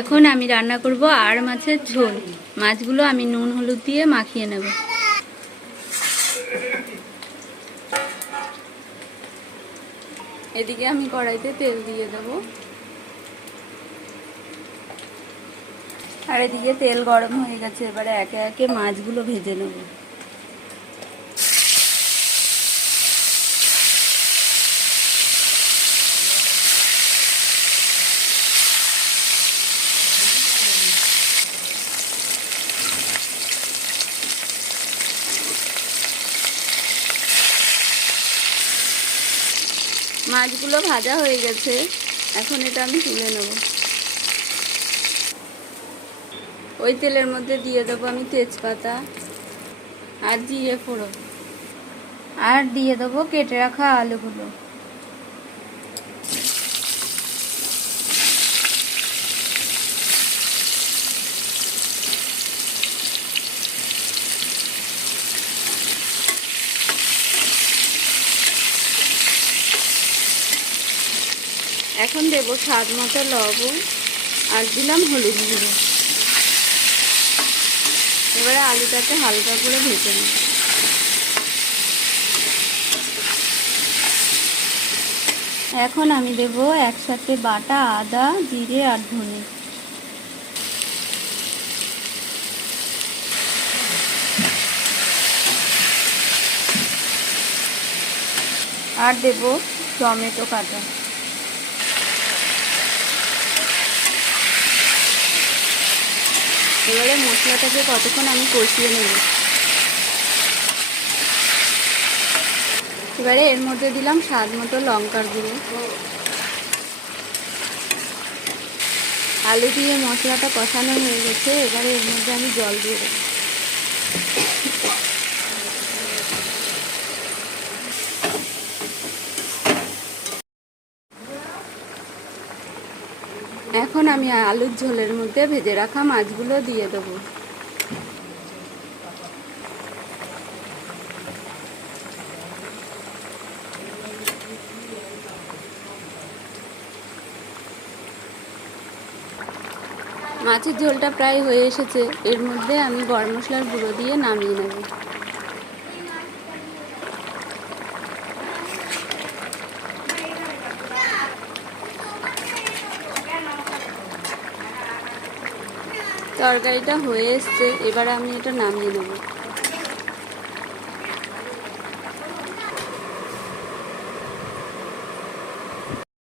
এখন আমি রান্না করব আর মাছের ঝোল। মাছগুলো আমি নুন, হলুদ দিয়ে মাখিয়ে নেব। এদিকে আমি কড়াইতে তেল দিয়ে দেব। আর এদিকে তেল গরম হয়ে গেছে, এবারে একে একে মাছগুলো ভেজে নেব। মাছগুলো ভাজা হয়ে গেছে। এখন এটা আমি তুলে নেব। ওই তেলের মধ্যে দিয়ে দেবো আমি তেজপাতা আর দিয়ে ফোড়ন। আর দিয়ে দেবো কেটে রাখা আলুগুলো। এখন দেবো স্বাদ মতো লবণ আর দিলাম হলুদ গুঁড়ো। এবারে আলুটাকে হালকা করে ভেজে নেব। এখন আমি দেব একসাথে বাটা, আদা, জিরে আর ধনে। আর দেব টমেটো কাটা। এবারে মশলাটাকে কতক্ষণ আমি কষিয়ে নেব? এবারে এর মধ্যে দিলাম স্বাদ মতো লঙ্কার গুঁড়ো। আলু দিয়ে মশলাটা কষানো হয়ে গেছে, এবারে এর মধ্যে আমি জল দিয়ে দেবো। এখন আমি আলুর ঝোলের মধ্যে ভেজে রাখা মাছগুলো দিয়ে দেবো। মাছের ঝোলটা প্রায় হয়ে এসেছে। এর মধ্যে আমি গরম মশলার গুঁড়ো দিয়ে নামিয়ে নেব। তরকারিটা হয়ে এসছে এবার আমি এটা নামিয়ে নেব।